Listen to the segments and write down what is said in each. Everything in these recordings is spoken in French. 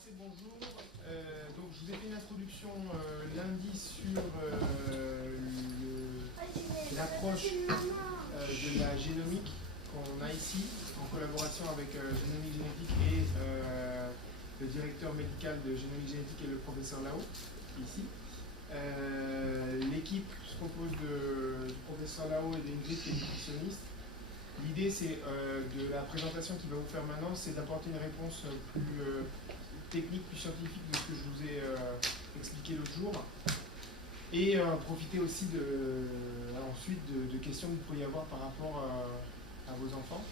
commencer, bonjour. Donc je vous ai fait une introduction lundi sur l'approche de la génomique qu'on a ici, en collaboration avec Génomique Génétique et le directeur médical de Génomique Génétique et le professeur Lao, ici. L'équipe se compose du professeur Lao et d'Ingrid qui est nutritionniste. L'idée, c'est de la présentation qu'il va vous faire maintenant, c'est d'apporter une réponse plus technique, plus scientifique de ce que je vous ai expliqué l'autre jour, et profiter aussi ensuite de questions que vous pourriez avoir par rapport à vos enfants.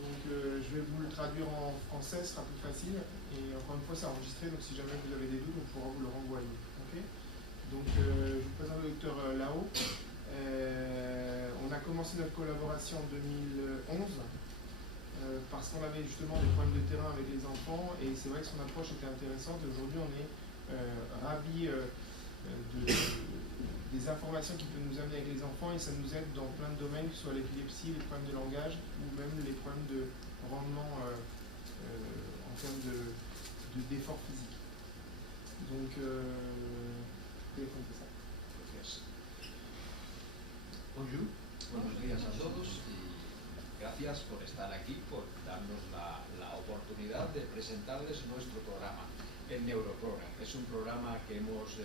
Donc je vais vous le traduire en français, ce sera plus facile, et encore une fois c'est enregistré, donc si jamais vous avez des doutes, on pourra vous le renvoyer. Okay, donc je vous présente le docteur Lao. On a commencé notre collaboration en 2011 parce qu'on avait justement des problèmes de terrain avec les enfants, et c'est vrai que son approche était intéressante. Aujourd'hui, on est ravis des informations qu'il peut nous amener avec les enfants, et ça nous aide dans plein de domaines, que ce soit l'épilepsie, les problèmes de langage ou même les problèmes de rendement en termes d'effort physique. Donc, ça. Bonjour, buenos días a todos y gracias por estar aquí, por darnos la oportunidad de presentarles nuestro programa, el Neuroprogram. Es un programa que hemos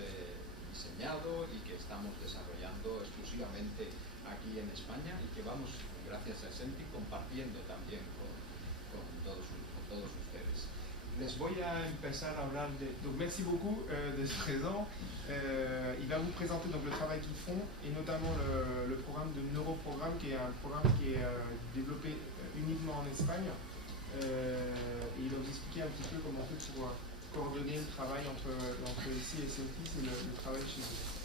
diseñado y que estamos desarrollando exclusivamente aquí en España y que vamos, gracias a Senti, compartiendo también con todos ustedes. Les voy a empezar a hablar de... Donc merci beaucoup d'être présent. Il va vous présenter donc le travail qu'ils font, et notamment le programme de Neuroprogramme, qui est un programme qui est développé uniquement en Espagne. Et il va vous expliquer un petit peu comment on fait pour coordonner le travail entre ici et Sentis et le travail chez eux.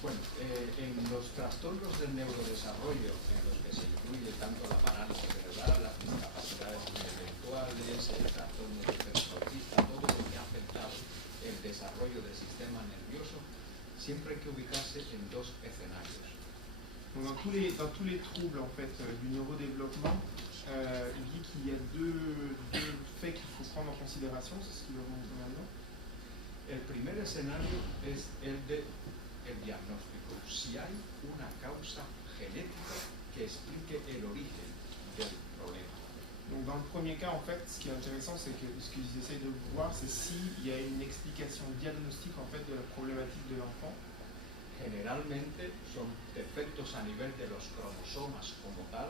Bueno, en los trastornos del neurodesarrollo, en los que se incluye tanto la parálisis cerebral, las discapacidades intelectuales, el trastorno del espectro autista, todo lo que ha afectado el desarrollo del sistema nervioso, siempre hay que ubicarse en dos escenarios. Donc dans tous les troubles en fait, du neurodéveloppement, il dit qu'il y a deux faits qu'il faut prendre en considération, c'est ce qu'il va vous montrer maintenant. El primer escenario es el de el diagnóstico, si hay una causa genética que explique el origen del problema. Donc dans le premier cas, en fait, ce qui est intéressant, c'est que ce qu'ils essayent de voir, c'est s'il y a une explication diagnostique en fait de la problématique de l'enfant. Generalmente son defectos a nivel de los cromosomas como tal.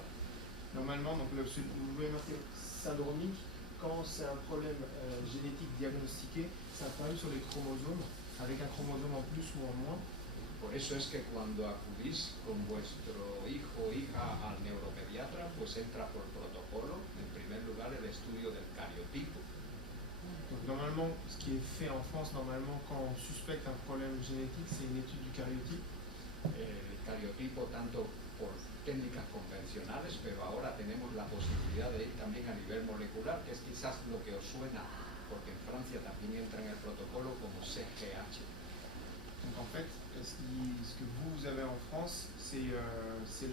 Normalement, donc vous voyez marqué syndromique, quand c'est un problème génétique diagnostiqué, c'est un problème sur les chromosomes, avec un chromosome en plus ou en moins. Por eso es que cuando acudís con vuestro hijo o hija al neuropediatra, pues entra por protocolo, en primer lugar, el estudio del cariotipo. Donc normalement, ce qui est fait en France, normalement, quand on suspecte un problème génétique, c'est une étude du cariotype. El cariotipo tanto por técnicas convencionales, pero ahora tenemos la posibilidad de ir también a nivel molecular, que es quizás lo que os suena, porque en Francia también entra en el protocolo como CGH. Donc en fait, ce que vous avez en France, c'est le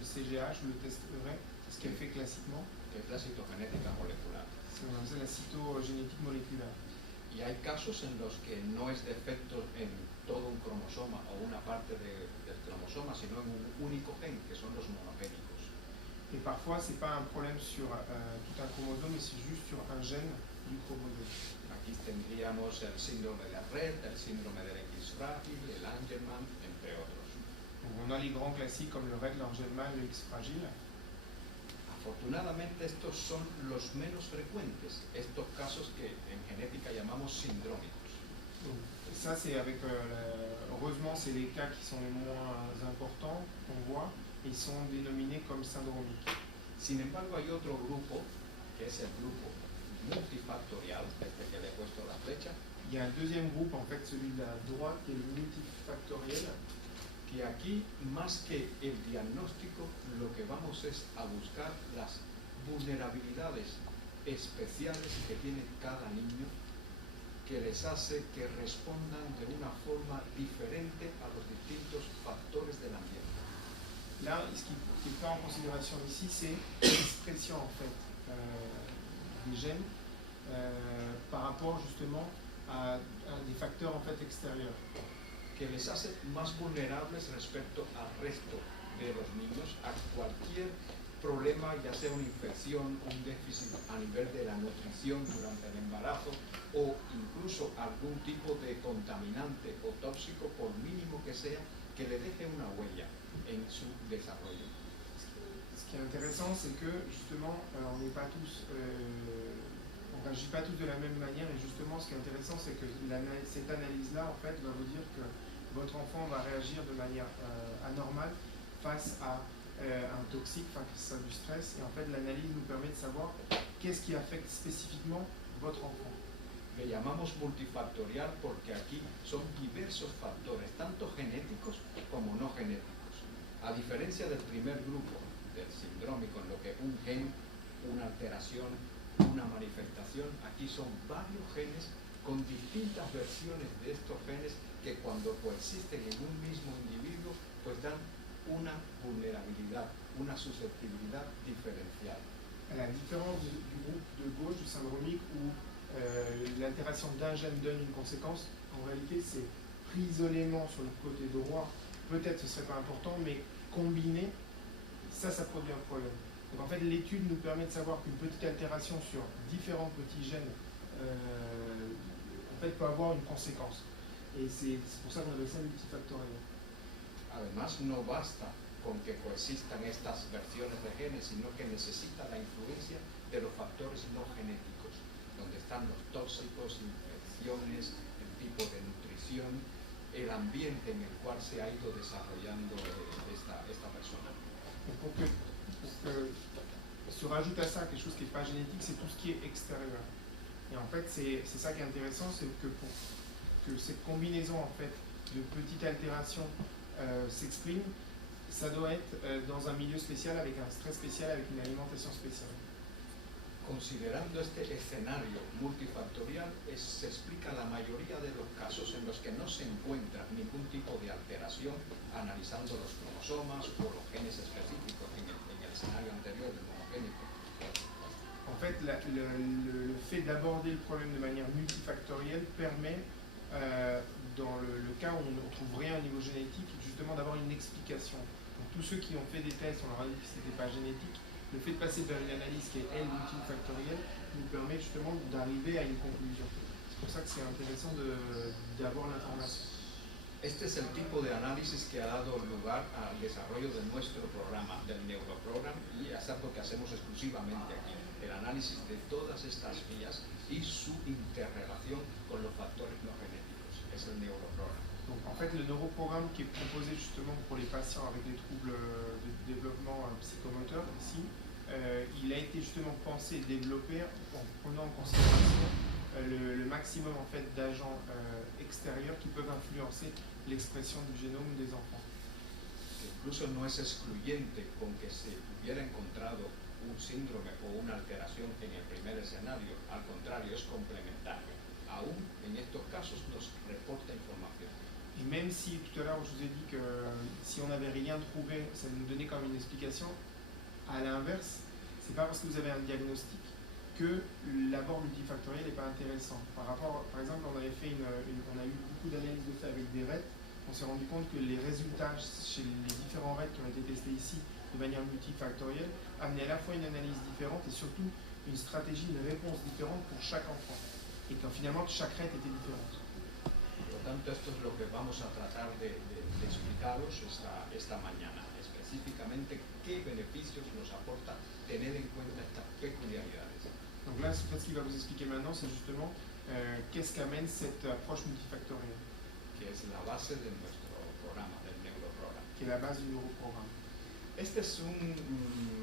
CGH, le test ERE, ce qui est fait classiquement. Que es la citogenética molecular. C'est la cytogénétique moléculaire. Y hay casos en los que no es defecto en todo un cromosoma o una parte del cromosoma, sino en un único gen, que son los monogénicos. Et parfois, ce n'est pas un problème sur tout un chromosome, mais c'est juste sur un gène du chromosome. Aquí tendríamos el síndrome de Rett, el síndrome del X frágil, el Angelman, entre otros. Donc on a les grands classiques comme le Rett, l'Angelman, le X fragile. Afortunadamente estos son los menos frecuentes, estos casos que en genética llamamos sindrómicos. Ça c'est avec, heureusement c'est les cas qui sont les moins importants qu'on voit, et ils sont dénominés comme syndromiques. Sin embargo hay otro grupo, que es el grupo multifactorial, este que le he puesto la flecha. Il y a un deuxième groupe, en fait celui de la droite, qui est le multifactoriel. Que aquí, más que el diagnóstico, lo que vamos es a buscar las vulnerabilidades especiales que tiene cada niño, que les hace que respondan de una forma diferente a los distintos factores del ambiente. Là, ce qui est pris en considération ici, c'est l'expression en fait des gènes par rapport justement à des facteurs en fait extérieurs. Que les hace más vulnerables respecto al resto de los niños a cualquier problema, ya sea una infección, un déficit a nivel de la nutrición durante el embarazo o incluso algún tipo de contaminante o tóxico, por mínimo que sea, que le deje una huella en su desarrollo. Ce qui est intéressant, c'est que justement, on n'est pas tous, on ne réagit pas tous de la même manière, et justement, ce qui est intéressant, c'est que cette analyse-là, en fait, va vous dire que votre enfant va réagir de manière anormale face à un toxique, face à du stress, et en fait, l'analyse nous permet de savoir qu'est-ce qui affecte spécifiquement votre enfant. Le llamamos multifactorial porque aquí son diversos factores, tanto genéticos como no genéticos. A diferencia del primer grupo, del sindrómico, en lo que un gen, una alteración, una manifestación, aquí son varios genes con distintas versiones de estos genes que cuando coexisten en un mismo individuo, pues dan una vulnerabilidad, una susceptibilidad diferencial. À la différence du groupe de gauche, du syndromique, où l'altération d'un gène donne une conséquence, en réalité c'est pris isolément sur le côté droit, peut-être ce serait pas important, mais combiné, ça produit un problème. Donc en fait l'étude nous permet de savoir qu'une petite altération sur différents petits gènes en fait peut avoir une conséquence. Et c'est pour ça qu'on appelle ça multifactoriel. Además, no basta con que coexistan estas versiones de genes, sino que necesita la influencia de los factores no genéticos, donde están los tóxicos, infecciones, el tipo de nutrición, el ambiente en el cual se ha ido desarrollando esta persona. Pour que se rajoute à ça quelque chose qui n'est pas génétique, c'est tout ce qui est extérieur. Et en fait, c'est ça qui est intéressant, c'est que pour que cette combinaison en fait de petites altérations s'exprime, ça doit être dans un milieu spécial, avec un stress spécial, avec une alimentation spéciale. Considerando este escenario multifactorial, se explica la mayoría de los casos en los que no se encuentra ningún tipo de alteración analizando los cromosomas o los genes específicos en el escenario anterior del monogénico. En fait, le fait d'aborder le problème de manière multifactorielle permet, dans le cas où on ne trouve rien au niveau génétique, justement d'avoir une explication. Donc, tous ceux qui ont fait des tests, on leur a dit que ce n'était pas génétique. Le fait de passer vers une analyse qui est, elle, multifactorielle, nous permet justement d'arriver à une conclusion. C'est pour ça que c'est intéressant d'avoir l'information. Este es el tipo de análisis que ha dado lugar al desarrollo de nuestro programa, del Neuroprogram, y es algo que hacemos exclusivamente aquí. El análisis de todas estas vías y su interrelación con los factores no genéticos. Es el Neuroprogram. Donc en fait, le neuroprogramme qui est proposé justement pour les patients avec des troubles de développement psychomoteur ici, il a été justement pensé et développé en prenant en considération le maximum en fait d'agents extérieurs qui peuvent influencer l'expression du génome des enfants. Incluso no es excluyente con que se hubiera encontrado un síndrome o una alteración en el primer escenario, al contrario, es complementario. Aún en estos casos nos reporta información. Et même si tout à l'heure je vous ai dit que si on n'avait rien trouvé, ça nous donnait comme une explication, à l'inverse, c'est pas parce que vous avez un diagnostic que l'abord multifactoriel n'est pas intéressant. Par exemple, on a eu beaucoup d'analyses de fait avec des RET, on s'est rendu compte que les résultats chez les différents RET qui ont été testés ici de manière multifactorielle amenaient à la fois une analyse différente et surtout une stratégie, une réponse différente pour chaque enfant. Et que finalement chaque RET était différente. Por lo tanto, esto es lo que vamos a tratar de explicaros esta mañana. Específicamente, qué beneficios nos aporta tener en cuenta estas peculiaridades. Donc là, en fait, ce qu'il va vous expliquer maintenant, c'est justement qu'est-ce qu'amène cette approche multifactorielle. Que es la base de nuestro programa, del Neuroprogram. Qui est la base du neuroprogramme. Este es un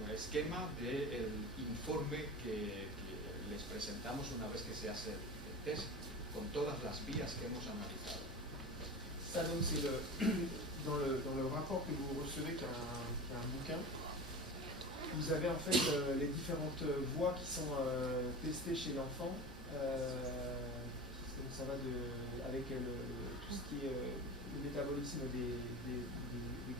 esquema del informe que les presentamos una vez que se hace el test, con todas las vías que hemos analizado. Ça, donc, c'est dans le rapport que vous recevez, qui est un bouquin. Vous avez en fait les différentes voies qui sont testées chez l'enfant. Ça va avec tout ce qui est le métabolisme des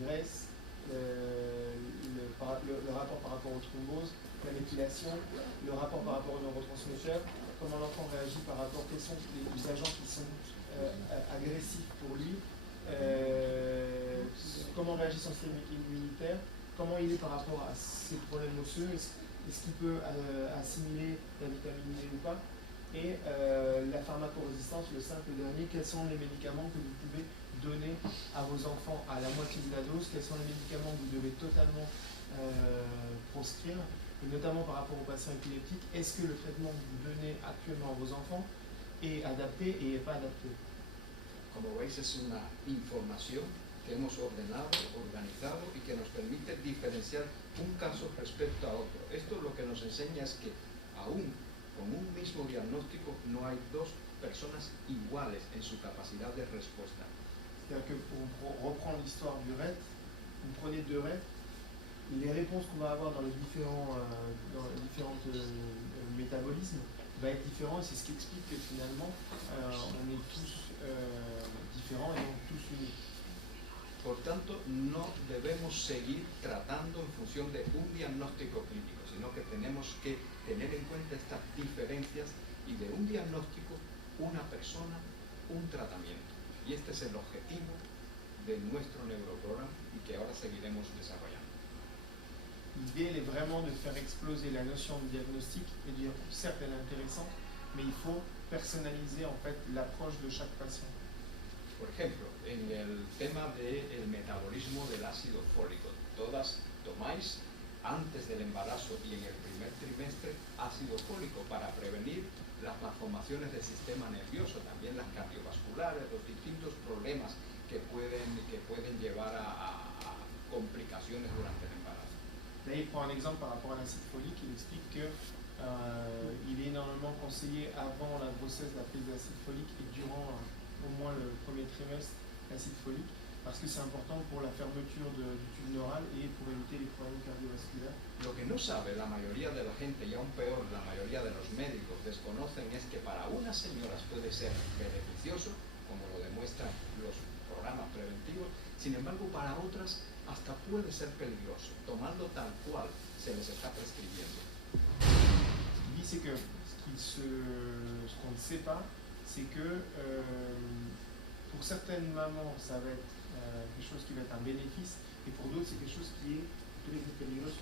graisses, le rapport par rapport aux thromboses, la méthylation, le rapport par rapport aux neurotransmetteurs, comment l'enfant réagit par rapport, quels sont les agents qui sont agressifs pour lui, comment réagit son système immunitaire, comment il est par rapport à ses problèmes osseux, est-ce qu'il peut assimiler la vitamine D ou pas, et la pharmacorésistance, le simple dernier, quels sont les médicaments que vous pouvez donner à vos enfants à la moitié de la dose, quels sont les médicaments que vous devez totalement proscrire, et notamment par rapport aux patients épileptiques, est-ce que le traitement que vous donnez actuellement à vos enfants est adapté et n'est pas adapté? Como veis, es una información que hemos ordenado, organizado y que nos permite diferenciar un caso respecto a otro. Esto lo que nos enseña es que aún con un mismo diagnóstico no hay dos personas iguales en su capacidad de respuesta. C'est-à-dire que pour reprendre l'histoire du RET, vous prenez deux RET, les réponses qu'on va avoir dans les différents métabolismes va être différent, et c'est ce qui explique que finalement on est tous différents et non tous uniques. Por tanto, no debemos seguir tratando en función de un diagnóstico clínico, sino que tenemos que tener en cuenta estas diferencias y de un diagnóstico, una persona, un tratamiento. Y este es el objetivo de nuestro neuroprograma y que ahora seguiremos desarrollando. L'idée, elle est vraiment de faire exploser la notion de diagnostic et de dire, certes, elle est intéressante, mais il faut personnaliser en fait l'approche de chaque patient. Por ejemplo, en el tema del metabolismo del ácido fólico, todas tomáis antes del embarazo y en el primer trimestre ácido fólico para prevenir las malformaciones del sistema nervioso, también las cardiovasculares, los distintos problemas que pueden llevar a complicaciones durante el embarazo. Là, il prend un exemple par rapport à l'acide folique, il explique que il est normalement conseillé avant la grossesse la prise d'acide folique et durant au moins le premier trimestre l'acide folique, parce que c'est important pour la fermeture du tube neural et pour éviter les problèmes cardiovasculaires. Lo que no sabe la mayoría de la gente, y aún peor la mayoría de los médicos desconocen, es que para unas señoras puede ser beneficioso, como lo demuestran los programas preventivos, sin embargo para otras hasta puede ser peligroso, tomando tal cual se les está prescribiendo. Ce qu'il dit, c'est que ce qu'on ne sait pas, c'est que pour certaines mamans, ça va être quelque chose qui va être un bénéfice, et pour d'autres, c'est quelque chose qui est peut-être périlleux.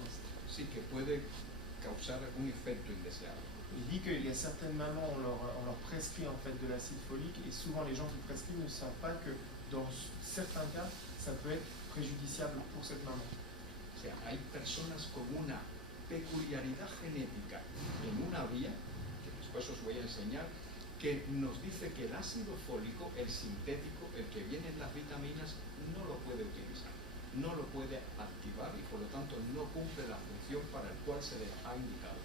Sí, que puede causar algún efecto indeseado. Il dit qu'il y a certaines mamans, on leur prescrit en fait de l'acide folique, et souvent les gens qui prescrivent ne savent pas que dans certains cas, ça peut être prejudiciable pour cette maman. O sea, hay personas con una peculiaridad genética en una vía, que después os voy a enseñar, que nos dice que el ácido fólico, el sintético, el que viene en las vitaminas, no lo puede utilizar, no lo puede activar y por lo tanto no cumple la función para el cual se le ha indicado.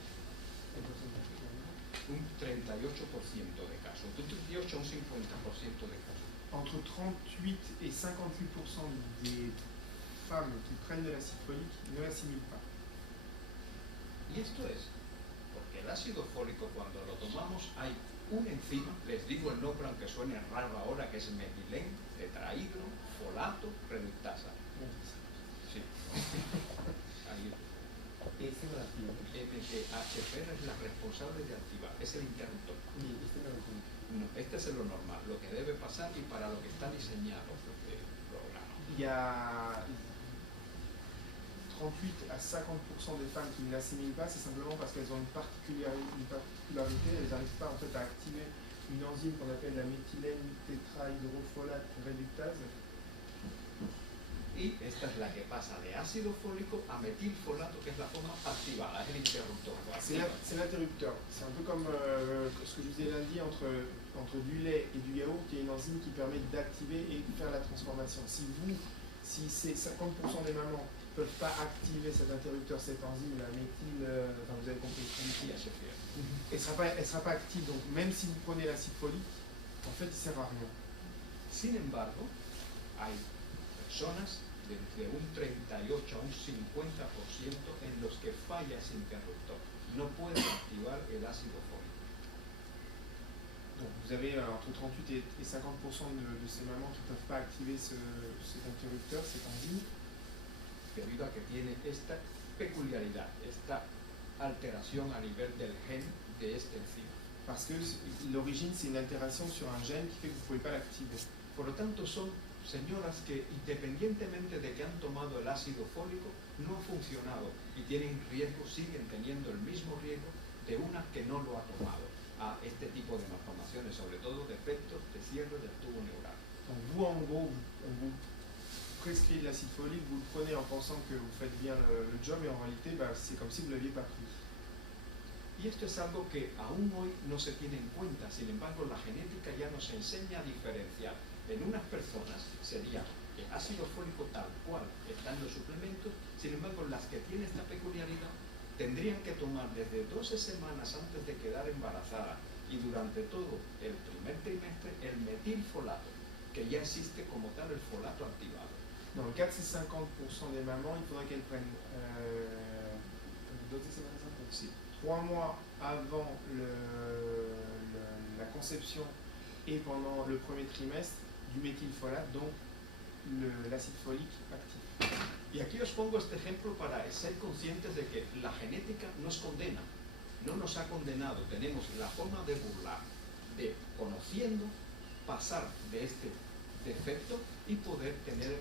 Un 38% de casos, de un 38 a un 50% de casos. Entre 38 et 58% des femmes qui prennent de l'acide folique ne l'assimilent pas. Y esto es porque el ácido fólico, cuando lo tomamos, hay una enzima, les digo el nombre aunque suene raro ahora, que es metilén, tetrahidro, folato, reductasa. Sí. Ahí. MTHFR es la responsable de activar, es el interruptor. No, este es lo normal, lo que debe pasar y para lo que está diseñado el programa. Il y a 38 à 50% des femmes qui ne l'assimilent pas, c'est simplement parce qu'elles ont une particularité, elles n'arrivent pas en fait à activer une enzyme qu'on appelle la méthylène tétrahydrofolate réductase. Y esta es la que pasa de ácido fólico a metilfolato, que es la forma activada, es el interruptor. C'est l'interrupteur. C'est un peu comme ce que je vous ai lundi entre du lait et du yaourt, il y a une enzyme qui permet d'activer et de faire la transformation. Si c'est 50% des mamans ne peuvent pas activer cet interrupteur, cette enzyme, la méthyle, enfin vous avez compris, elle ne sera pas active. Donc même si vous prenez l'acide folique, en fait il ne sert à rien. Sin embargo, hay personas de entre un 38 a un 50% en los que falla ese interruptor. No puede activar el ácido fólico. Donc vous avez entre 38 et 50% de ces mamans qui ne peuvent pas activer cet interrupteur, cette enzyme. Debido a que tiene esta peculiaridad, esta alteración a nivel del gen de esta enzima. parce que l'origine c'est une altération sur un gène qui fait que vous ne pouvez pas l'activer. Por lo tanto, son señoras que independientemente de que han tomado el ácido fólico, no ha funcionado y tienen riesgo, siguen teniendo el mismo riesgo de una que no lo ha tomado a este tipo de malformaciones, sobre todo defectos de cierre del tubo neural. Donc vous, en gros, on vous prescrit de l'acide folique, vous le prenez en pensant que vous faites bien le job, et en réalité, c'est comme si vous ne l'aviez pas pris. Y esto es algo que aún hoy no se tiene en cuenta. Sin embargo, la genética ya nos enseña a diferenciar. En unas personas sería el ácido fólico tal cual está en los suplementos, sin embargo, las que tienen esta peculiaridad tendrían que tomar desde 12 semanas antes de quedar embarazada y durante todo el primer trimestre el metilfolato, que ya existe como tal el folato activado. Dans le cas de ces 50% des mamans, il faudrait qu'elles prennent 12 semanas antes. Sí. 3 mois avant la conception et pendant le premier trimestre du méthylfolate, donc l'acide folique actif. Y aquí os pongo este ejemplo para ser conscientes de que la genética nos condena, no nos ha condenado. Tenemos la forma de burlar, de conociendo, pasar de este defecto y poder tener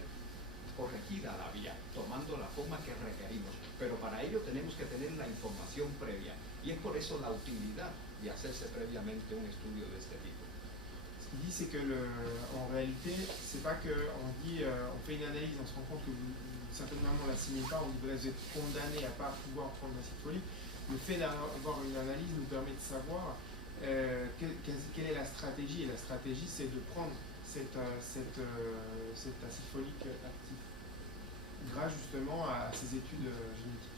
corregida la vía, tomando la forma que requerimos. Pero para ello tenemos que tener la información previa y es por eso la utilidad de hacerse previamente un estudio de este tipo. Ce qu'il dit, c'est que en réalité, c'est pas qu'on dit, on fait une analyse, on se rend compte que certaines mamans l'assimilent pas, on dit que vous êtes condamné à pas pouvoir prendre l'acide folique. Le fait d'avoir une analyse nous permet de savoir quelle est la stratégie, et la stratégie c'est de prendre cet acide folique actif grâce justement à ces études génétiques.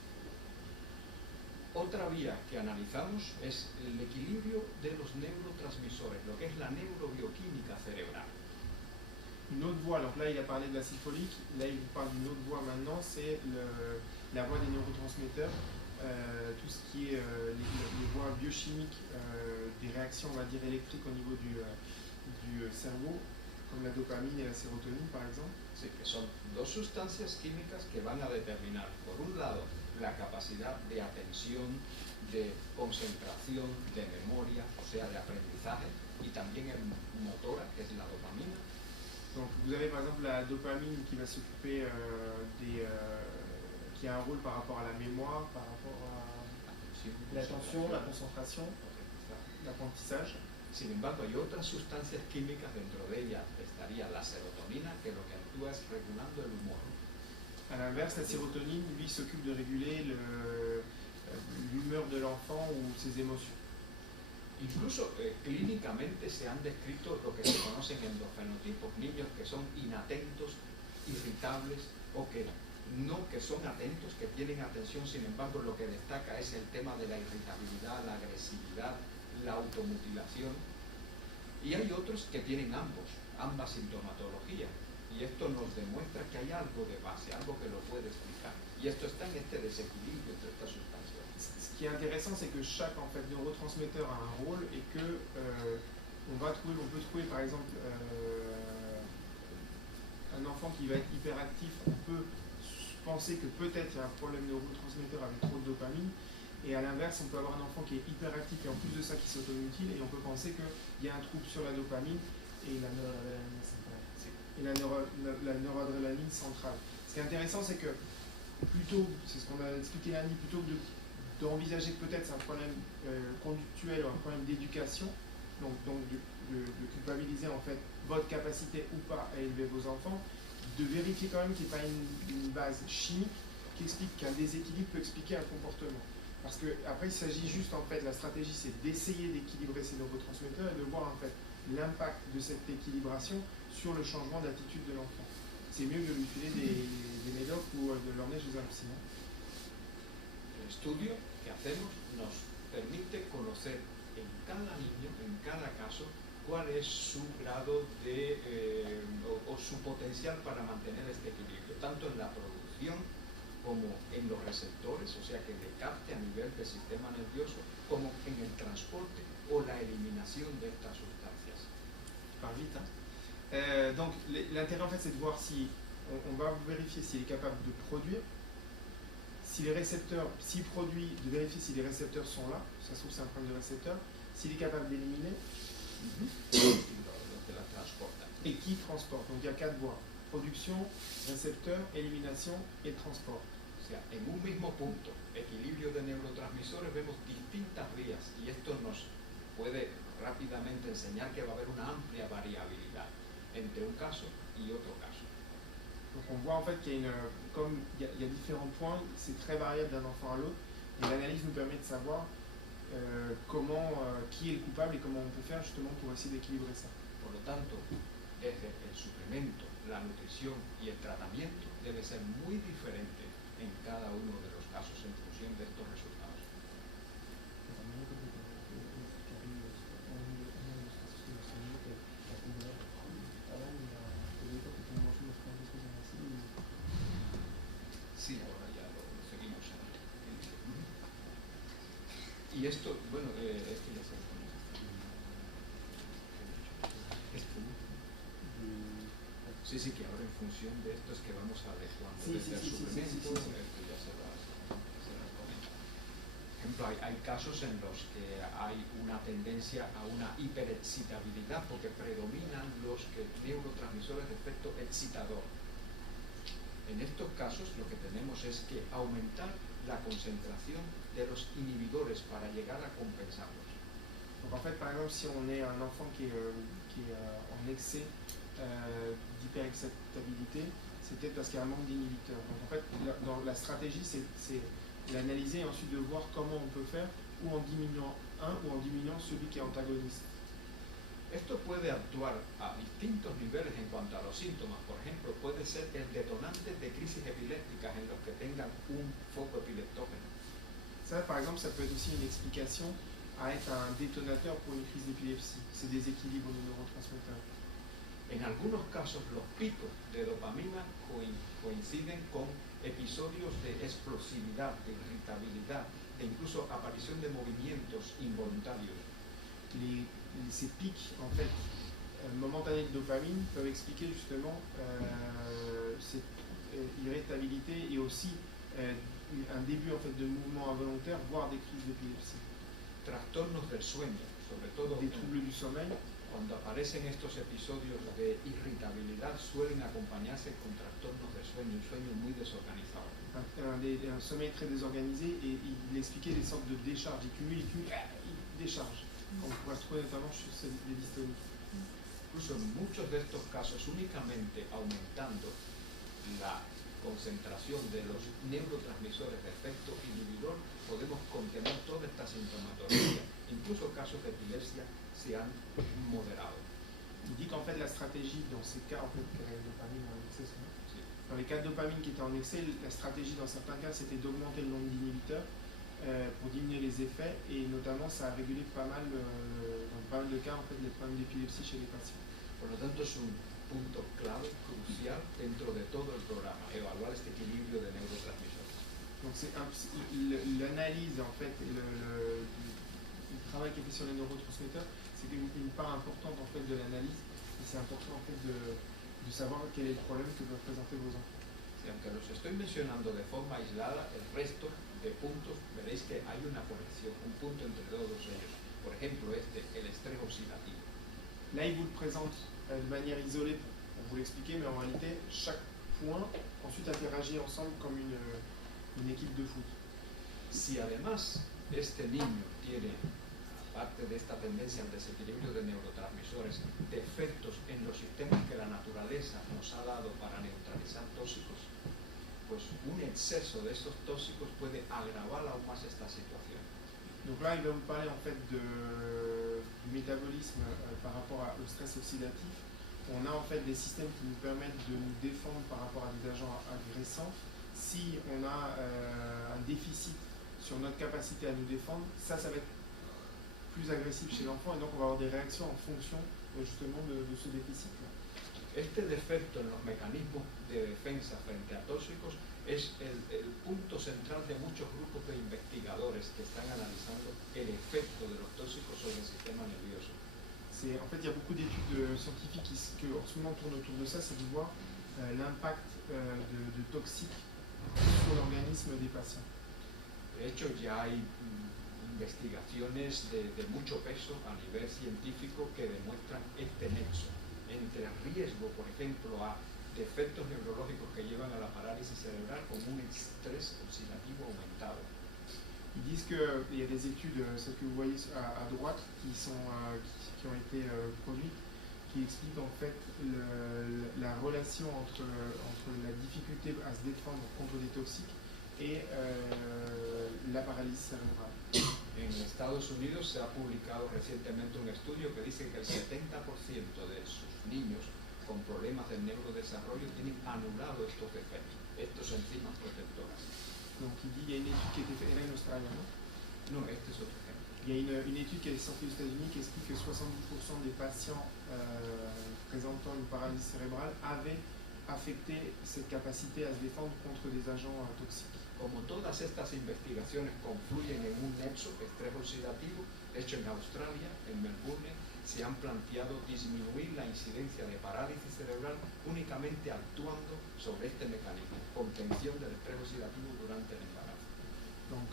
Otra vía que analizamos es el equilibrio de los neurotransmisores, lo que es la neurobioquímica cerebral. Une autre voie, donc là il a parlé de l'acide folique, là il vous parle d'une autre voie maintenant, c'est la voie des neurotransmetteurs, tout ce qui est les voies biochimiques, des réactions on va dire électriques au niveau du cerveau, comme la dopamine et la sérotonine par exemple. Sí, que son dos sustancias químicas que van a determinar, por un lado, la capacidad de atención, de concentración, de memoria, o sea, de aprendizaje, y también el motora, que es la dopamina. Donc vous avez par exemple la dopamine qui va s'occuper qui a un rôle par rapport à la mémoire, par rapport à l'attention, la concentration, l'apprentissage. Sin embargo, hay otras sustancias químicas, dentro de ellas estaría la serotonina, que lo que actúa es regulando el humor. A l'inverse, la sérotonine, lui, s'occupe de réguler l'humeur de l'enfant ou ses émotions. Incluso clínicamente se han descrito lo que se conocen endofenotipos, niños que son inatentos, irritables o que son atentos, que tienen atención, sin embargo lo que destaca es el tema de la irritabilidad, la agresividad, la automutilación, y hay otros que tienen ambas sintomatologías, y esto nos demuestra que hay algo de base, algo que lo puede explicar, y esto está en este desequilibrio entre estas sustancias. Ce qui est intéressant, c'est que chaque neurotransmetteur a un rôle et que on peut trouver par exemple un enfant qui va être hyperactif, on peut penser que peut-être il y a un problème neurotransmetteur avec trop de dopamine. Et à l'inverse, on peut avoir un enfant qui est hyperactif et en plus de ça qui s'automutile, et on peut penser qu'il y a un trouble sur la dopamine et la noradrénaline centrale. Et la noradrénaline centrale. Ce qui est intéressant, c'est que plutôt, c'est ce qu'on a expliqué lundi, plutôt que d'envisager que peut-être c'est un problème conductuel ou un problème d'éducation, donc de culpabiliser en fait votre capacité ou pas à élever vos enfants, de vérifier quand même qu'il n'y ait pas une base chimique qui explique qu'un déséquilibre peut expliquer un comportement. Parce qu'après, il s'agit juste, en fait, la stratégie, c'est d'essayer d'équilibrer ces neurotransmetteurs et de voir, en fait, l'impact de cette équilibration sur le changement d'attitude de l'enfant. C'est mieux de lui filer des médocs ou de l'emmener chez un psy. El estudio que hacemos nos permite conocer en cada niño, en cada caso, cuál es su grado o su potencial para mantener este equilibrio, tanto en la producción como en los receptores, o sea que le capte a nivel del sistema nervioso, como en el transporte o la eliminación de estas sustancias. Par vite, hein. Donc l'intérêt en fait c'est de voir si on va vérifier s'il est capable de produire, si les récepteurs, s'il produit, de vérifier si les récepteurs sont là, ça se trouve c'est un problème de récepteur, s'il est capable d'éliminer, Los que las transportan. et qui transporte. Donc il y a 4 voies: production, récepteur, élimination et transport. O sea, en un mismo punto, equilibrio de neurotransmisores, vemos distintas vías y esto nos puede rápidamente enseñar que va a haber una amplia variabilidad entre un caso y otro caso. Donc on voit en fait qu'il y a comme il y a différents points, c'est très variable d'un enfant à l'autre, et l'analyse nous permet de savoir qui est le coupable et comment on peut faire justement pour essayer d'équilibrer ça. Por lo tanto, desde el suplemento, la nutrición y el tratamiento debe ser muy diferente en cada uno de los casos en función de estos resultados. Sí, ahora ya lo seguimos. Y esto, bueno, esto ya se lo Sí, que ahora en función de esto es que vamos adecuando desde el suplemento, esto ya se va a comentar. Por ejemplo, hay casos en los que hay una tendencia a una hiperexcitabilidad porque predominan los neurotransmisores de efecto excitador. En estos casos lo que tenemos es que aumentar la concentración de los inhibidores para llegar a compensarlos. Donc en fait, par exemple, si on est un enfant qui est en excès d'hyperexcitabilité, c'est peut-être parce qu'il y a un manque d'inhibiteurs. Donc en fait, dans la stratégie, c'est l'analyser et ensuite de voir comment on peut faire, ou en diminuant un, ou en diminuant celui qui est antagoniste. Esto puede actuar a distintos niveles en cuanto a los síntomas. Por ejemplo, puede ser el detonante de crisis epilépticas en los que tengan un foco epileptógeno. Ça, par exemple, ça peut être aussi une explication à être un détonateur pour une crise d'épilepsie. C'est des équilibres de neurotransmetteurs. En algunos casos, los picos de dopamina coinciden con episodios de explosividad, de irritabilidad, de incluso aparición de movimientos involuntarios. Ces pics, en fait, momentanés de dopamine peuvent expliquer justement cette irritabilité et aussi un début en fait de mouvement involontaire, voire des crises d'épilepsie. Trastornos del sueño, sobre todo des troubles du sommeil. Cuando aparecen estos episodios de irritabilidad suelen acompañarse con trastornos del sueño, un sueño muy desorganizado. Un sommeil très désorganisé, et il expliquait des sortes de décharges, il cumule, il décharge. On pourrait se trouver notamment sur les dystonies. Incluso en muchos de estos casos, únicamente aumentando la concentración de los neurotransmisores de efecto inhibidor, podemos contener toda esta sintomatología. Incluso casos de epilepsia se han moderado. Il dit qu'en fait la stratégie dans ces cas, en fait, que la dopamine en excès, dans les cas de dopamine qui étaient en excès, la stratégie dans certains cas c'était d'augmenter le nombre d'inhibiteurs pour diminuer les effets, et notamment ça a régulé pas mal, dans pas mal de cas en fait, les problèmes d'épilepsie chez les patients. Por lo tanto, es un punto clave, crucial dentro de todo el programa, evaluar este equilibrio de neurotransmisores. Donc c'est l'analyse en fait, et le travail qui est fait sur les neurotransmetteurs, c'est une part importante en fait de l'analyse, et c'est important en fait de savoir quel est le problème que peuvent présenter vos enfants. Y aunque los estoy mencionando de forma aislada, el resto de puntos veréis que hay una conexión, un punto entre todos ellos. Por ejemplo, el estrés oxidativo. Là, il vous le présente de manière isolée pour vous l'expliquer, mais en réalité, chaque point ensuite interagit ensemble comme une équipe de foot. Si además este niño tiene, aparte de esta tendencia al desequilibrio de neurotransmisores, defectos en los sistemas que la naturaleza nos ha dado para neutralizar tóxicos, pues un exceso de estos tóxicos puede agravar aún más esta situación. Donc là, il va vous parler en fait du métabolisme par rapport au stress oxydatif. On a en fait des systèmes qui nous permettent de nous défendre par rapport à des agents agressants. Si on a un déficit sur notre capacité à nous défendre, ça va être plus agressif chez l'enfant, et donc on va avoir des réactions en fonction justement de ce déficit-là. Este defecto en los mecanismos de defensa frente a tóxicos es el punto central de muchos grupos de investigadores que están analizando el efecto de los tóxicos sobre el sistema nervioso. En fait, il y a beaucoup d'études scientifiques qui en ce moment tournent autour de ça, c'est de voir l'impact de toxiques sur l'organisme des patients. De hecho, ya hay investigaciones de mucho peso a nivel científico que demuestran este nexo entre el riesgo, por ejemplo, a defectos neurológicos que llevan a la parálisis cerebral como un estrés oxidativo aumentado. Ils disent qu'il y a des études, celles que vous voyez à droite, qui ont été produites, qui expliquent en fait la relation entre la difficulté à se défendre contre des toxiques et la paralysie cérébrale. En Estados Unidos se ha publicado recientemente un estudio que dice que el 70% de sus niños con problemas del neurodesarrollo tienen anulado estos defectos, estos enzimas protectoras. Donc il dit, il y a une étude qui a été faite, elle est en Australie, non? No, este es otro ejemplo. Il y a une étude qui est sortie aux États-Unis qui explique que 70% des patients présentant une paralysie cérébrale avaient affecté cette capacité à se défendre contre des agents toxiques. Como todas estas investigaciones confluyen en un nexo estrés oxidativo, hecho en Australia, en Melbourne, se han planteado disminuir la incidencia de parálisis cerebral únicamente actuando sobre este mecanismo, contención del estrés oxidativo durante el embarazo. Donc,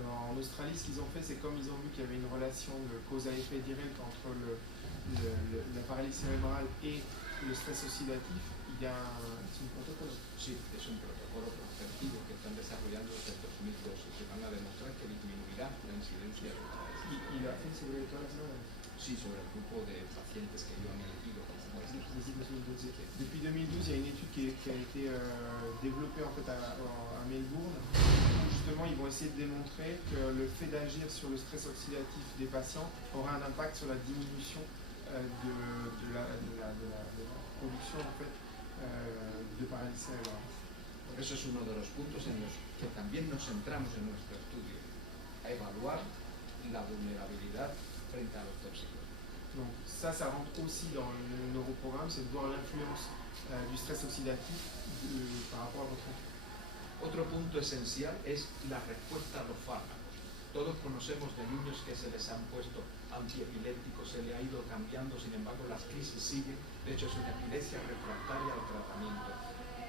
en Australie, ce qu'ils ont fait, c'est comme ils ont vu qu'il y avait une relation de cause à effet direct entre la paralysie cérébrale et le stress oxydatif, il y a un protocole. Sí, es un protocolo prospectivo que están desarrollando desde el 2012 que van a demostrar que disminuirá la incidencia de parálisis. Il a fait sobre toda la semaine. Sí, sobre el grupo de pacientes que yo han elegido. Depuis 2012, il y a une étude qui a été développée en fait à Melbourne, où justement ils vont essayer de démontrer que le fait d'agir sur le stress oxydatif des patients aura un impact sur la diminution de la production en fait, de paralysie cérébrale. Por eso es uno de los puntos en los que también nos centramos en nuestro estudio, a evaluar la vulnerabilidad frente a los tóxicos. Donc ça rentre aussi dans le neuroprogramme, c'est de voir l'influence du stress oxydatif par rapport à votre enfant. Otro punto esencial es la respuesta a los fármacos. Todos conocemos de niños que se les han puesto antiepilépticos, se le ha ido cambiando, sin embargo las crisis siguen. De hecho es una epilepsia refractaria al tratamiento,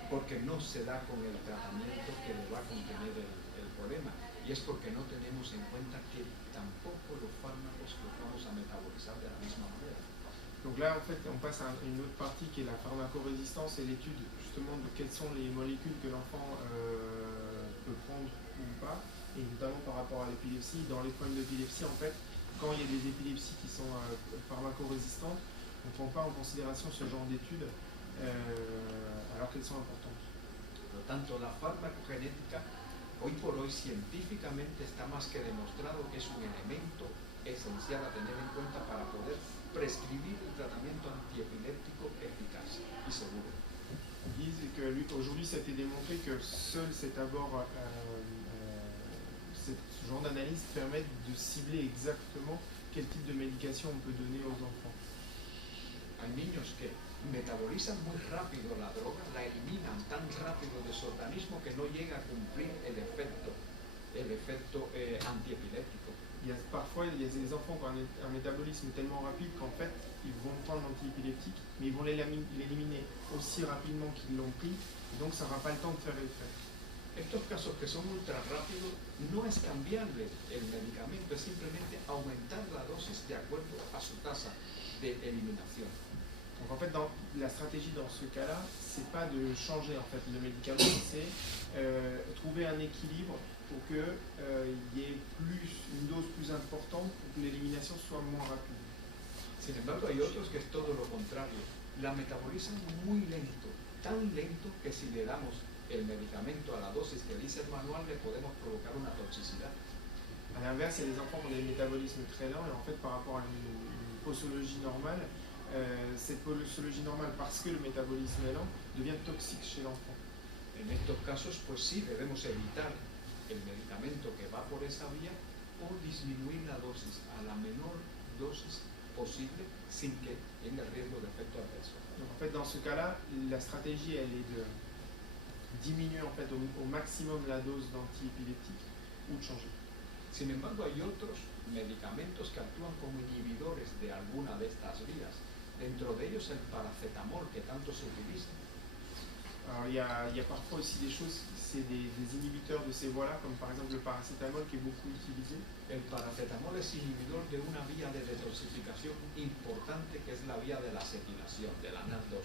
porque no se da con el tratamiento que le va a contener el problema. Y es porque no tenemos en cuenta que tampoco los fármacos los vamos a metabolizar de la misma manera. Donc là, en fait, on passe à une autre partie qui est la pharmacorésistance et l'étude justement de quelles sont les molécules que l'enfant peut prendre ou pas, et notamment par rapport à l'épilepsie. Dans les problèmes d'épilepsie, en fait, quand il y a des épilepsies qui sont pharmacorésistantes, on ne prend pas en considération ce genre d'études alors qu'elles sont importantes. Por lo tanto, la farmacogenética hoy por hoy científicamente está más que demostrado que es un elemento esencial a tener en cuenta para poder prescribir un tratamiento antiepiléptico eficaz y seguro. Ils disent qu'aujourd'hui ça a été démontré que seul cet abord, ce genre d'analyse permet de cibler exactement quel type de médication on peut donner aux enfants. Hay niños que metabolizan muy rápido la droga, la eliminan tan rápido de su organismo que no llega a cumplir el efecto antiepiléptico. Parfois, il y a des enfants qui ont un métabolisme tellement rapide qu'en fait, ils vont prendre l'antiépileptique, mais ils vont l'éliminer aussi rapidement qu'ils l'ont pris, donc ça n'aura pas le temps de faire l'effet. Estos casos que son ultra rápidos, no es cambiarle el medicamento, es simplemente aumentar la dosis de acuerdo a su tasa de eliminación. Donc en fait, la stratégie dans ce cas-là, c'est pas de changer en fait le médicament, c'est trouver un équilibre pour qu'il y ait une dose plus importante pour que l'élimination soit moins rapide. Sin embargo, hay otros que es todo lo contrario. La metabolizan muy lento, tan lento que si le damos el medicamento a la dosis que dice el manual, le podemos provocar una toxicidad. À l'inverse, il y a des enfants qui ont des métabolismes très lents et en fait, par rapport à une posologie normale, cette posologie normale, parce que le métabolisme est lent, devient toxique chez l'enfant. En estos casos, pues sí, debemos evitar el medicamento que va por esa vía o disminuir la dosis a la menor dosis posible sin que tenga riesgo de efecto adverso. Donc en fait, dans ce cas-là, la stratégie, elle est de diminuer en fait au maximum la dose d'antiépileptique ou de changer. Sin embargo, hay otros medicamentos que actúan como inhibidores de alguna de estas vías. Dentro de ellos el paracetamol, que tanto se utiliza. Alors il y a parfois aussi des choses, c'est des inhibiteurs de ces voies-là, comme par exemple le paracétamol qui est beaucoup utilisé. El paracetamol es inhibidor de una vía de detoxificación importante que es la vía de la acetilación, de la NAD2.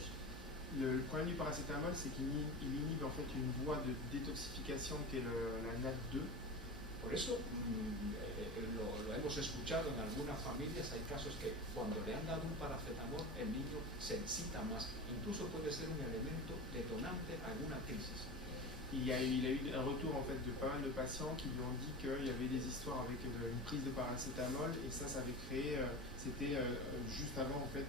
Le problème du paracétamol, c'est qu'il inhibe en fait une voie de détoxification qui est la NAD2. Por eso lo hemos escuchado en algunas familias, hay casos que cuando le han dado un paracetamol el niño se excita más, incluso puede ser un elemento detonante a alguna crisis. Il a eu un retour en fait de pas mal de patients qui lui ont dit qu'il y avait des histoires avec une prise de paracétamol et ça avait créé, c'était juste avant en fait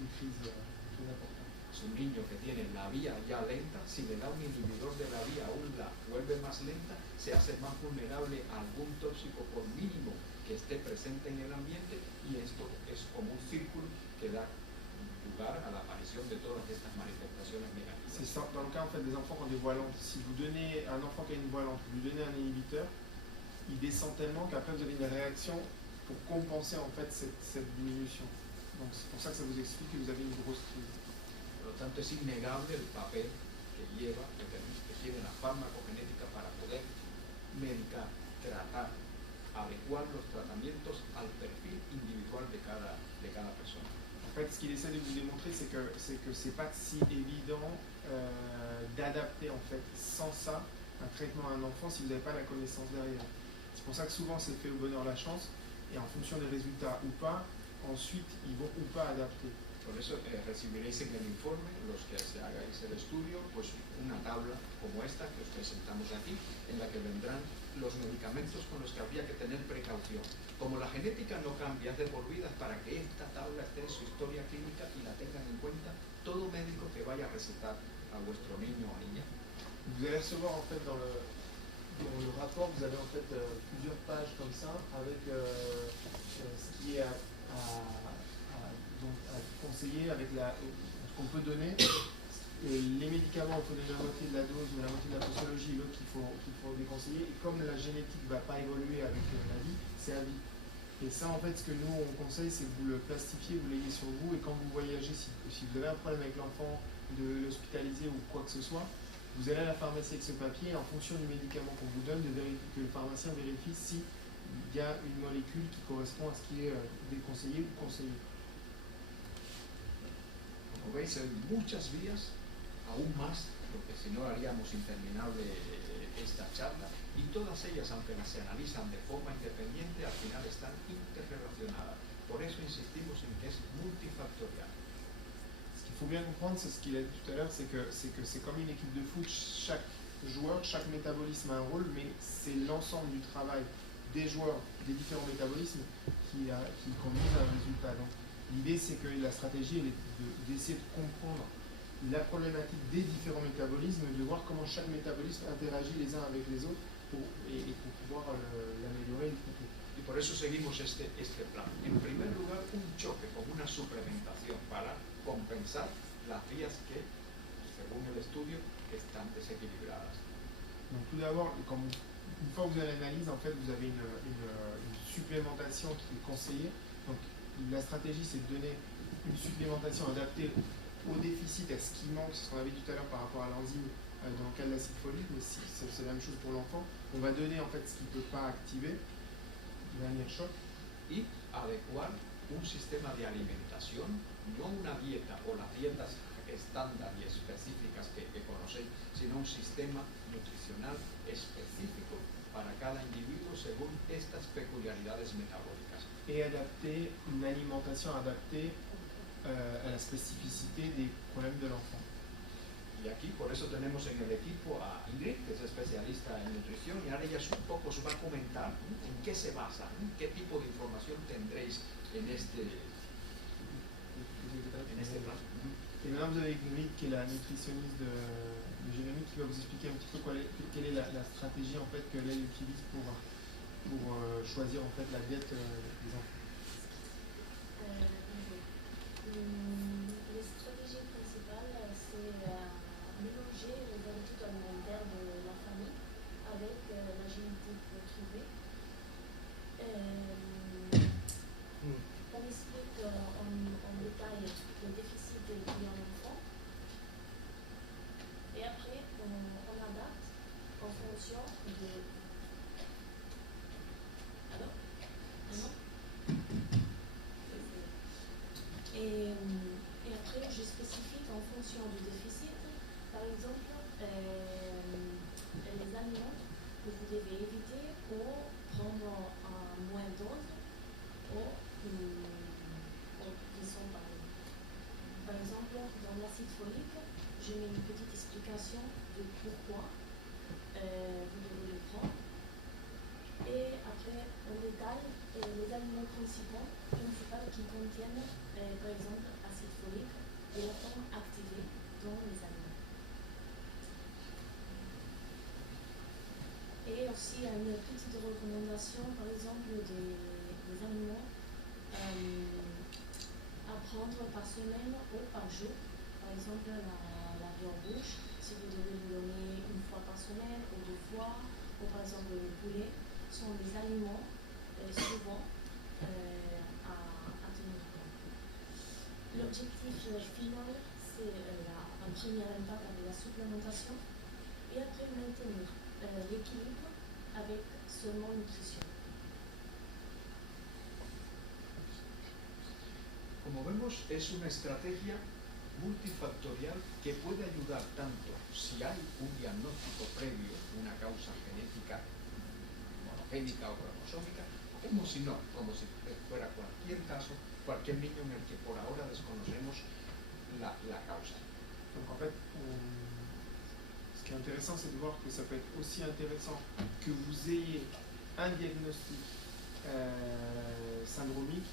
une crise très importante. Es un niño que tiene la vía ya lenta, si le da un inhibidor de la vía aún la vuelve más lenta, se hace más vulnerable a algún tóxico por mínimo que esté presente en el ambiente y esto es como un círculo que da lugar a la aparición de todas estas manifestaciones negativas. C'est ça, dans le cas en fait des enfants qui ont des voies lentes. Si vous donnez un enfant qui a une voie lente, vous lui donnez un inhibiteur, il descend tellement qu'après vous avez une réaction pour compenser en fait cette diminution. Donc c'est pour ça que ça vous explique que vous avez une grosse crise. Por lo tanto, es innegable el papel que lleva, que tiene la farmacogenética para poder medicar, tratar, adecuar los tratamientos al perfil individual de cada persona. En fait, ce qu'il essaie de vous démontrer, c'est que c'est pas si évident d'adapter en fait sans ça un traitement à un enfant si vous n'avez pas la connaissance derrière. C'est pour ça que souvent c'est fait au bonheur la chance et en fonction des résultats ou pas, ensuite ils vont ou pas adapter. Por eso recibiréis en el informe, los que se hagáis el estudio, pues una tabla como esta que os presentamos aquí, en la que vendrán los medicamentos con los que habría que tener precaución. Como la genética no cambia, es de por vida, para que esta tabla esté en su historia clínica y la tengan en cuenta todo médico que vaya a recetar a vuestro niño o niña. Vous allez recevoir en fait dans le rapport, vous avez en fait plusieurs pages comme ça avec ce qui est donc à conseiller avec ce qu'on peut donner. Les médicaments, il faut donner la moitié de la dose ou la moitié de la posologie, l'autre qu'il faut déconseiller. Et comme la génétique ne va pas évoluer avec la vie, c'est à vie. Et ça, en fait, ce que nous, on conseille, c'est que vous le plastifiez, vous l'ayez sur vous. Et quand vous voyagez, si vous avez un problème avec l'enfant, de l'hospitaliser ou quoi que ce soit, vous allez à la pharmacie avec ce papier et en fonction du médicament qu'on vous donne, que le pharmacien vérifie s'il y a une molécule qui correspond à ce qui est déconseillé ou conseillé. Como veis, hay muchas vías, aún más, porque si no haríamos interminable esta charla, y todas ellas, aunque las se analizan de forma independiente, al final están interrelacionadas. Por eso insistimos en que es multifactorial. Ce qu'il faut bien comprendre, c'est ce qu'il a dit tout à l'heure, c'est que c'est comme une équipe de foot, chaque joueur, chaque métabolisme a un rôle, mais c'est l'ensemble du travail des joueurs, des différents métabolismes qui conduisent à un résultat. Donc, l'idée, c'est que la stratégie, elle est d'essayer de comprendre la problématique des différents métabolismes, de voir comment chaque métabolisme interagit les uns avec les autres pour pouvoir l'améliorer et le traiter. Y por eso seguimos este plan. En primer lugar, un choque con una suplementación para compensar las vías que, según el estudio, están desequilibradas. Donc tout d'abord, une fois que vous avez l'analyse, en fait, vous avez une supplémentation qui est conseillée. Donc la stratégie, c'est de donner une supplémentation adaptée au déficit, à ce qui manque, ce qu'on avait dit tout à l'heure par rapport à l'enzyme dans le cas de l'acide folique, mais c'est la même chose pour l'enfant. On va donner en fait ce qu'il ne peut pas activer, il va venir choc. Y adecuar un sistema de alimentación, no una dieta o las dietas estándar y específicas que conocéis, sino un sistema nutricional específico para cada individuo según estas peculiaridades metabólicas. Et adapter une alimentation adaptée à la spécificité des problèmes de l'enfant. Y aquí por eso tenemos en el equipo a Ingrid, que es especialista en nutrición, y ahora ella un poco os va a comentar en qué se basa, qué tipo de información tendréis en este plan. Et maintenant vous avez Ingrid qui est la nutritionniste de Génomique qui va vous expliquer un petit peu quelle est la stratégie en fait qu'elle utilise pour choisir en fait la diète des enfants. Les stratégies principales, c'est mélanger les habitudes alimentaires de la famille avec la génétique retrouvée. On explique en détail le déficit lié à l'enfant fonction du déficit, par exemple, les aliments que vous devez éviter ou prendre en moins dose ou qui sont par exemple dans l'acide folique, je mets une petite explication de pourquoi vous devez le prendre. Et après, on détaille les aliments principaux qui contiennent, par exemple, acide folique et la forme activée dans les aliments. Et aussi une petite recommandation, par exemple, des aliments à prendre par semaine ou par jour. Par exemple, la viande rouge, si vous devez vous donner une fois par semaine ou 2 fois, ou par exemple le poulet, sont des aliments souvent à tenir compte. L'objectif final, c'est un premier impact avec la supplémentation et après maintenir l'équilibre avec seulement nutrition. Como vemos, es una estrategia multifactorial que puede ayudar tanto si hay un diagnóstico previo, una causa genética, monogénica o cromosómica, como si no, como si fuera cualquier caso, cualquier niño en el que por ahora desconocemos la causa. Donc en fait, ce qui est intéressant, c'est de voir que ça peut être aussi intéressant que vous ayez un diagnostic syndromique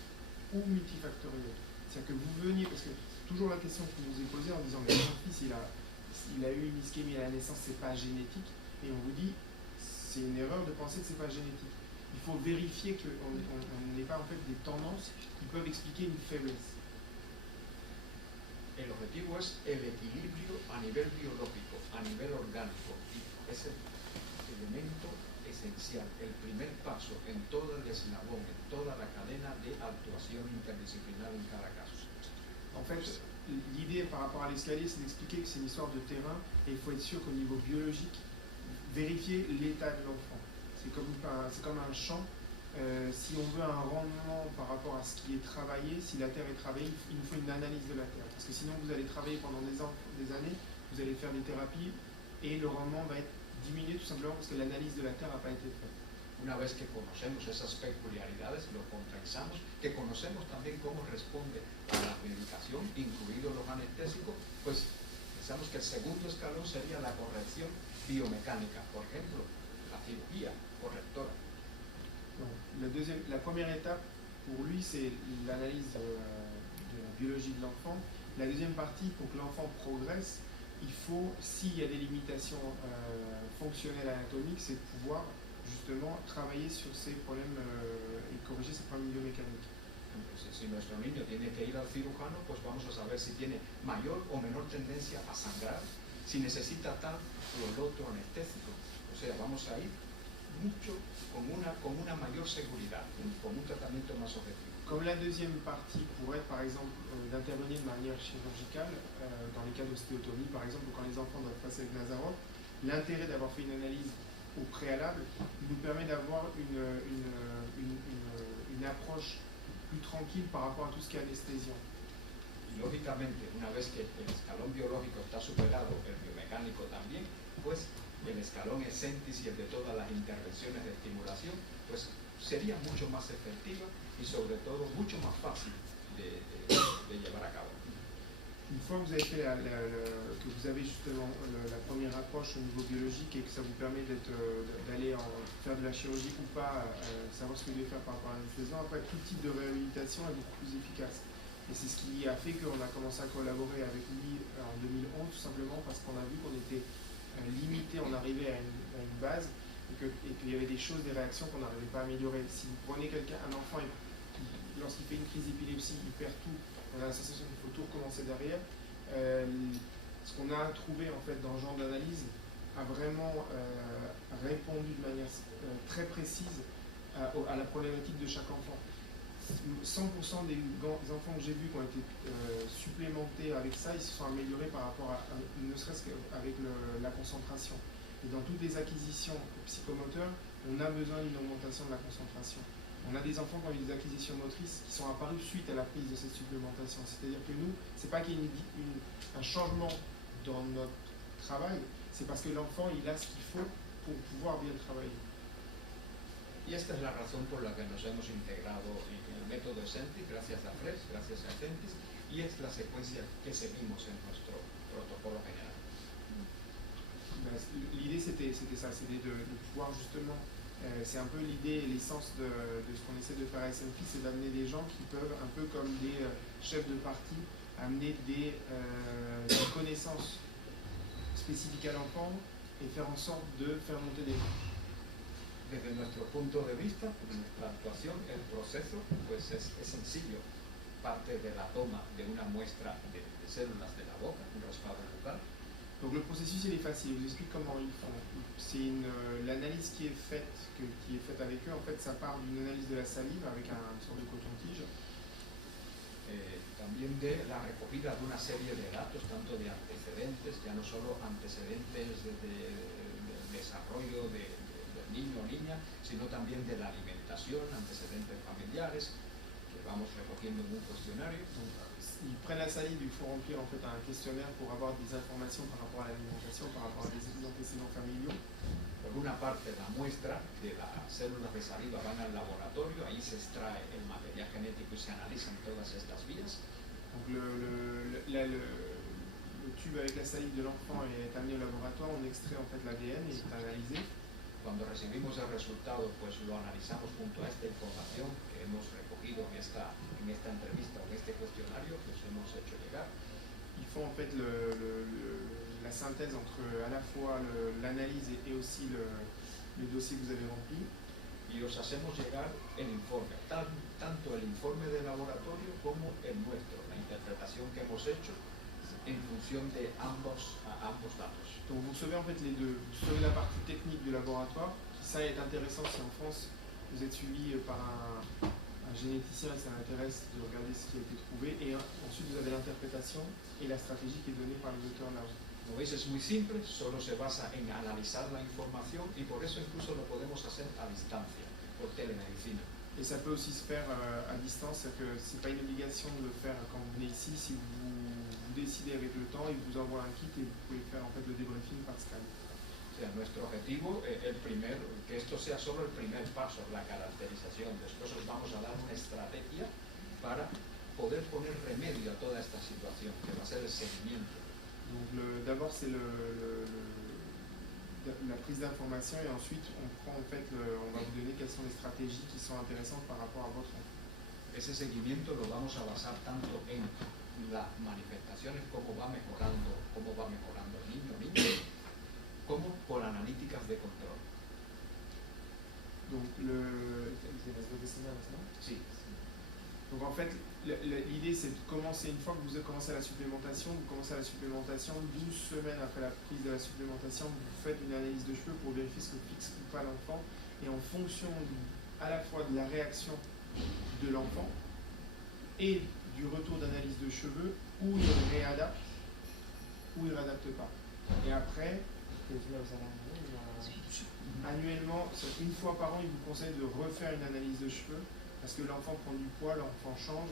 ou multifactoriel. C'est-à-dire que vous veniez, parce que toujours la question que vous nous est posée en disant mais mon fils il a eu une ischémie à la naissance, c'est pas génétique, et on vous dit c'est une erreur de penser que c'est pas génétique. Il faut vérifier qu'on n'ait pas en fait des tendances qui peuvent expliquer une faiblesse. El objetivo es el equilibrio a nivel biológico, a nivel orgánico, y es el elemento esencial, el primer paso en todo el eslabón, en toda la cadena de actuación interdisciplinar en cada caso. En fait, l'idée par rapport à l'escalier, c'est d'expliquer que c'est une histoire de terrain et il faut être sûr qu'au niveau biologique, vérifier l'état de l'enfant. C'est comme un champ. Si on veut un rendement par rapport à ce qui est travaillé, si la terre est travaillée, il nous faut une analyse de la terre. Parce que sinon, vous allez travailler pendant des années, vous allez faire des thérapies et le rendement va être diminué tout simplement parce que l'analyse de la terre n'a pas été faite. Una vez que conocemos esas peculiaridades, lo contraexamos, que conocemos también cómo responde a la medicación, incluidos los anestésicos, pues pensamos que el segundo escalón sería la corrección biomecánica, por ejemplo, la cirugía correctora. La première étape pour lui, c'est l'analyse de la biologie de l'enfant. La deuxième partie, pour que l'enfant progresse, il faut, s'il y a des limitations fonctionnelles anatomiques, c'est de pouvoir justement travailler sur ces problèmes et corriger ces problèmes biomécaniques. Si nuestro niño tiene que ir al cirujano, pues vamos a saber si tiene mayor o menor tendencia a sangrar, si necesita tal o el otro anestésico. O sea, vamos a ir mucho con una mayor seguridad, con un tratamiento más objetivo. Comme la deuxième partie pourrait être par exemple d'intervenir de manière chirurgicale dans les cas d'ostéotomie par exemple, ou quand les enfants doivent passer avec Nazarov, l'intérêt d'avoir fait une analyse au préalable nous permet d'avoir une approche plus tranquille par rapport à tout ce qui est anesthésiant. Y lógicamente, una vez que el escalón biológico está superado, el biomecánico también, pues el escalón esentis y el de todas las intervenciones de estimulación, pues sería mucho más efectiva y sobre todo mucho más fácil de llevar a cabo. Une fois que vous avez fait que vous avez justement la première approche au niveau biologique et que ça vous permet d'aller faire de la chirurgie ou pas, savoir ce que vous devez faire par rapport à l'anesthésiant, après tout type de réhabilitation est beaucoup plus efficace. Et c'est ce qui a fait qu'on a commencé à collaborer avec lui en 2011 tout simplement parce qu'on a vu qu'on était limité, on arrivait à une base et qu'il y avait des choses, des réactions qu'on n'arrivait pas à améliorer. Si vous prenez un enfant lorsqu'il fait une crise d'épilepsie, il perd tout, on a la sensation qu'il faut tout recommencer derrière. Ce qu'on a trouvé en fait dans ce genre d'analyse a vraiment répondu de manière très précise à la problématique de chaque enfant. 100% des enfants que j'ai vus qui ont été supplémentés avec ça, ils se sont améliorés par rapport à ne serait-ce qu'avec la concentration. Et dans toutes les acquisitions psychomoteurs, on a besoin d'une augmentation de la concentration. On a des enfants qui ont eu des acquisitions motrices qui sont apparues suite à la prise de cette supplémentation. C'est-à-dire que nous, c'est pas qu'il y ait un changement dans notre travail, c'est parce que l'enfant, il a ce qu'il faut pour pouvoir bien travailler. Y esta es la razón por la que nos hemos integrado en el método Essentis, gracias a FRES, gracias a Essentis, y es la secuencia que seguimos en nuestro protocolo general. L'idée c'était ça, c'était de pouvoir justement, c'est un peu l'idée et l'essence de ce qu'on essaie de faire à SNP, c'est d'amener des gens qui peuvent, un peu comme des chefs de parti, amener des connaissances spécifiques à l'enfant et faire en sorte de faire monter des gens. Desde nuestro punto de vista, nuestra actuación, el proceso pues es sencillo. Parte de la toma de una muestra de células de la boca, un raspado bucal. Donc le processus il est facile, je vous explique comment ils font. C'est l'analyse qui est faite avec eux, en fait ça part d'une analyse de la salive avec une sorte de coton-tige. También de la recogida de una serie de datos, tanto de antecedentes, ya no solo antecedentes de desarrollo del niño o niña, sino también de la alimentación, antecedentes familiares, que vamos recogiendo en un cuestionario. Ils prennent la salive, il faut remplir en fait un questionnaire pour avoir des informations par rapport à l'alimentation, par rapport à des antécédents familiaux. Por una parte, la muestra de las células de saliva van al laboratorio, ahí se extrae el material genético y se analizan todas estas vías. Donc le tube avec la salive de l'enfant est amené au laboratoire, on extrait en fait l'ADN et est analysé. Cuando recibimos el resultado, pues lo analizamos junto a esta información que hemos recogido en esta entrevista o en este cuestionario que os hemos hecho llegar. Ils font en fait la synthèse entre à la fois l'analyse et aussi le dossier que vous avez rempli. Y os hacemos llegar el informe, tanto el informe de laboratorio como el nuestro, la interpretación que hemos hecho en función de ambos datos. Donc vous recevez en fait les deux. Vous recevez la partie technique du laboratoire, qui ça est intéressant si en France vous êtes suivi par un généticien et ça m'intéresse de regarder ce qui a été trouvé. Et ensuite vous avez l'interprétation et la stratégie qui est donnée par les auteurs là. Como veis es muy simple, solo se basa en analizar la información y por eso incluso lo podemos hacer a distancia, por telemedicina. Et ça peut aussi se faire à distance, c'est-à-dire que c'est pas une obligation de le faire quand vous venez ici, si vous décidez avec le temps, ils vous envoient un kit et vous pouvez faire en fait le débriefing par Skype. O sea, nuestro objetivo es que esto sea solo el primer paso, la caracterización. Después os vamos a dar una estrategia para poder poner remedio a toda esta situación, que va a ser el seguimiento. Donc d'abord c'est la prise d'information et ensuite on prend en fait, on va vous donner quelles sont les stratégies qui sont intéressantes par rapport à votre enfant. Ese seguimiento lo vamos a basar tanto en las manifestaciones, cómo va mejorando el niño o niña, como por analíticas de control. Donc Sí. Donc en fait, l'idée c'est de commencer, une fois que vous avez commencé la supplémentation, vous commencez la supplémentation, 12 semaines après la prise de la supplémentation, vous faites une analyse de cheveux pour vérifier ce que fixe ou pas l'enfant, et en fonction à la fois de la réaction de l'enfant et du retour d'analyse de cheveux, où il réadapte, ou il ne réadapte pas. Et après, annuellement, une fois par an, il vous conseille de refaire une analyse de cheveux, parce que l'enfant prend du poids, l'enfant change,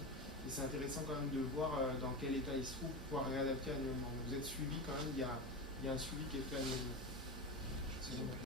et c'est intéressant quand même de voir dans quel état il se trouve pour pouvoir réadapter annuellement. Vous êtes suivi quand même, il y a un suivi qui est fait annuellement.